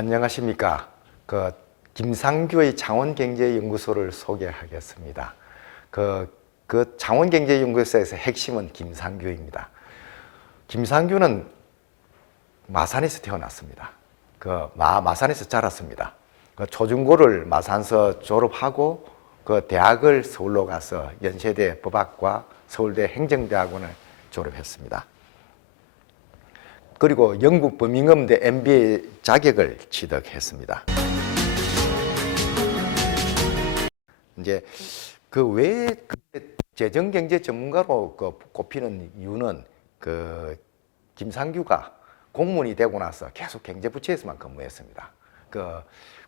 안녕하십니까. 김상규의 창원경제연구소를 소개하겠습니다. 창원경제연구소에서 핵심은 김상규입니다. 김상규는 마산에서 태어났습니다. 마산에서 자랐습니다. 초중고를 마산서 졸업하고 대학을 서울로 가서 연세대 법학과 서울대 행정대학원을 졸업했습니다. 그리고 영국 버밍엄대 MBA 자격을 취득했습니다. 이제 왜 재정경제 전문가로 꼽히는 이유는 김상규가 공무원이 되고 나서 계속 경제부처에서만 근무했습니다.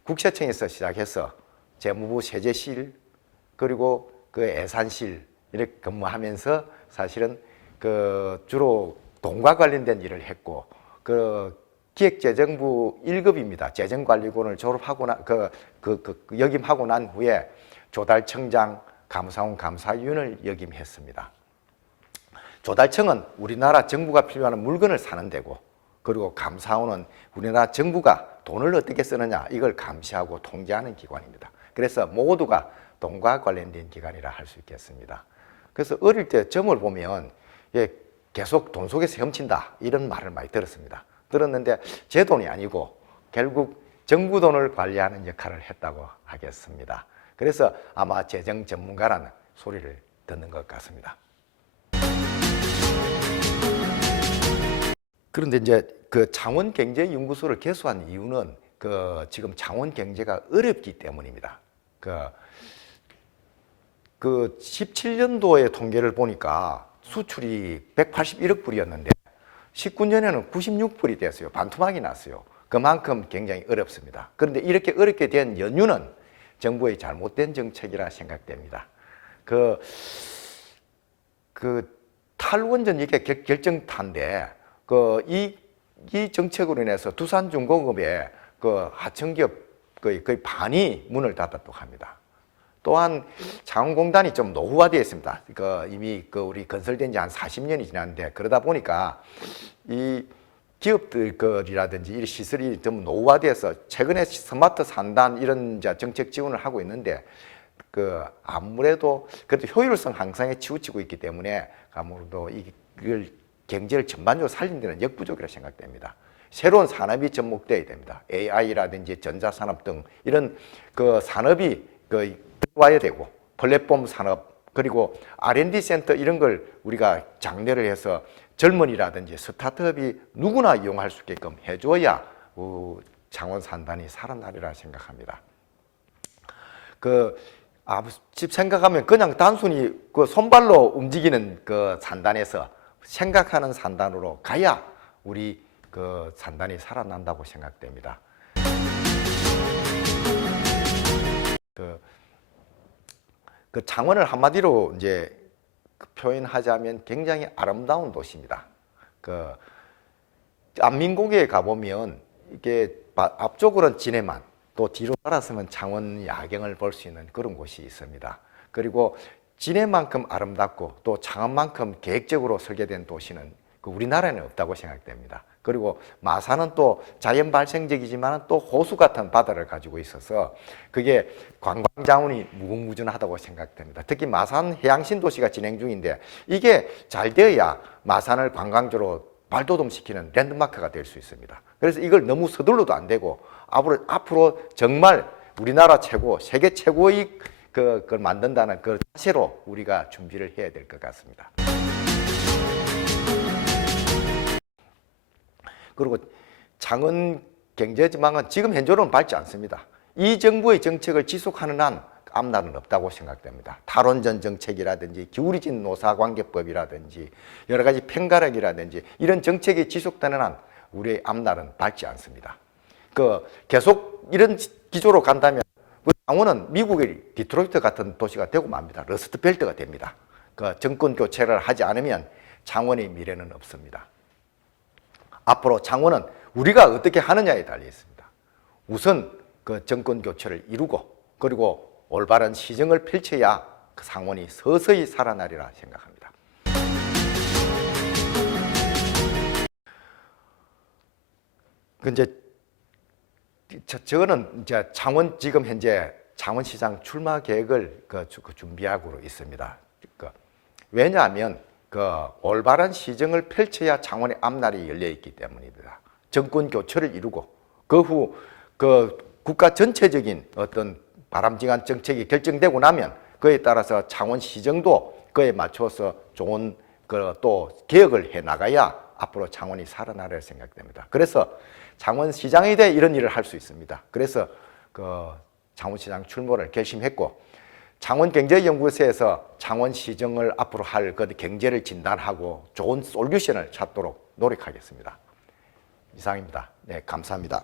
국세청에서 시작해서 재무부 세제실 그리고 예산실 이렇게 근무하면서 사실은 주로 돈과 관련된 일을 했고 기획재정부 1급입니다. 재정관리권을 졸업하고 역임하고 난 후에 조달청장, 감사원 감사위원을 역임했습니다. 조달청은 우리나라 정부가 필요한 물건을 사는 데고, 그리고 감사원은 우리나라 정부가 돈을 어떻게 쓰느냐 이걸 감시하고 통제하는 기관입니다. 그래서 모두가 돈과 관련된 기관이라 할 수 있겠습니다. 그래서 어릴 때 점을 보면 계속 돈 속에서 훔친다 이런 말을 많이 들었는데 제 돈이 아니고 결국 정부 돈을 관리하는 역할을 했다고 하겠습니다. 그래서 아마 재정 전문가라는 소리를 듣는 것 같습니다. 그런데 이제 창원경제연구소를 개소한 이유는 지금 창원경제가 어렵기 때문입니다. 17년도의 통계를 보니까 수출이 181억 불이었는데 19년에는 96불이 됐어요. 반토막이 났어요. 그만큼 굉장히 어렵습니다. 그런데 이렇게 어렵게 된 연유는 정부의 잘못된 정책이라 생각됩니다. 탈원전 이게 결정타인데 이 정책으로 인해서 두산중공업의 하청기업 거의 반이 문을 닫았다고 합니다. 또한 창원공단이 좀 노후화되어 있습니다. 이미 우리 건설된 지 한 40년이 지났는데 그러다 보니까 이 기업들이라든지 이 시설이 좀 노후화돼서 최근에 스마트 산단 이런 정책 지원을 하고 있는데 아무래도 그래도 효율성 향상에 치우치고 있기 때문에 아무래도 이걸 경제를 전반적으로 살리는 데는 역부족이라 생각됩니다. 새로운 산업이 접목돼야 됩니다. AI라든지 전자산업 등 이런 산업이 와야 되고, 플랫폼 산업 그리고 R&D 센터 이런 걸 우리가 장려를 해서 젊은이라든지 스타트업이 누구나 이용할 수 있게끔 해줘야 창원 산단이 살아나리라 생각합니다. 생각하면 그냥 단순히 손발로 움직이는 산단에서 생각하는 산단으로 가야 우리 산단이 살아난다고 생각됩니다. 창원을 한마디로 이제 표현하자면 굉장히 아름다운 도시입니다. 안민고개에 가보면 이게 앞쪽으로는 진해만, 또 뒤로 따라서면 창원 야경을 볼 수 있는 그런 곳이 있습니다. 그리고 진해만큼 아름답고 또 창원만큼 계획적으로 설계된 도시는 우리나라에는 없다고 생각됩니다. 그리고 마산은 또 자연 발생적이지만 또 호수 같은 바다를 가지고 있어서 그게 관광 자원이 무궁무진하다고 생각됩니다. 특히 마산 해양 신도시가 진행 중인데 이게 잘 되어야 마산을 관광지로 발돋움시키는 랜드마크가 될 수 있습니다. 그래서 이걸 너무 서둘러도 안 되고 앞으로 정말 우리나라 최고, 세계 최고의 그걸 만든다는 그 자세로 우리가 준비를 해야 될 것 같습니다. 그리고 창원 경제지망은 지금 현재로는 밝지 않습니다. 이 정부의 정책을 지속하는 한 앞날은 없다고 생각됩니다. 탈원전 정책이라든지 기울이진 노사관계법이라든지 여러 가지 팽가락이라든지 이런 정책이 지속되는 한 우리의 앞날은 밝지 않습니다. 계속 이런 기조로 간다면 창원은 미국의 디트로이트 같은 도시가 되고 맙니다. 러스트벨트가 됩니다. 정권 교체를 하지 않으면 창원의 미래는 없습니다. 앞으로 창원은 우리가 어떻게 하느냐에 달려 있습니다. 우선 정권 교체를 이루고 그리고 올바른 시정을 펼쳐야 창원이 서서히 살아나리라 생각합니다. 이제 저거는 이제 지금 현재 창원시장 출마 계획을 준비하고 있습니다. 왜냐하면 올바른 시정을 펼쳐야 창원의 앞날이 열려 있기 때문입니다. 정권 교체를 이루고 그 후 국가 전체적인 어떤 바람직한 정책이 결정되고 나면 그에 따라서 창원시정도 그에 맞춰서 좋은 또 개혁을 해 나가야 앞으로 창원이 살아나릴 생각됩니다. 그래서 창원시장에 대해 이런 일을 할 수 있습니다. 그래서 창원시장 출마를 결심했고, 창원경제연구소에서 창원시정을 앞으로 할 경제를 진단하고 좋은 솔루션을 찾도록 노력하겠습니다. 이상입니다. 네, 감사합니다.